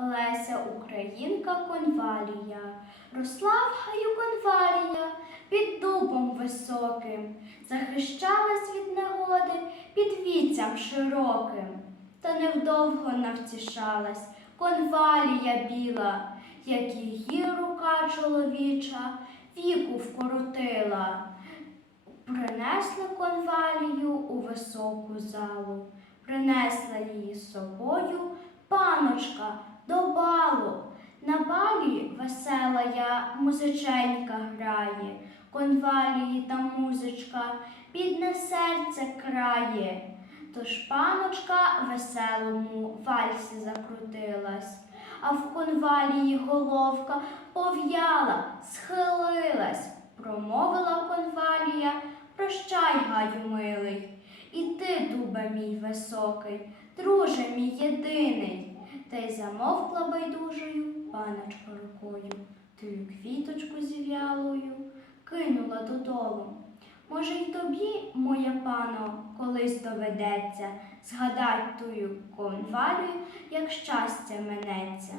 Леся Українка конвалія, росла в гаю конвалія під дубом високим, захищалась від негоди під віцям широким. Та невдовго навтішалась конвалія біла, як її рука чоловіча віку вкоротила. Принесли конвалію у високу залу, принесла її з собою паночка балі весела я музиченька грає, конвалії та музичка бідне серце крає. Тож паночка веселому вальсі закрутилась, а в конвалії головка пов'яла, схилилась, промовила конвалія, прощай, гаю милий. І ти, дубе мій високий, друже мій єдиний. Та й замовкла байдужою паночка рукою, тую квіточку зів'ялою кинула додолу. Може, й тобі, моя пано, колись доведеться згадать тую конвалю, як щастя минеться.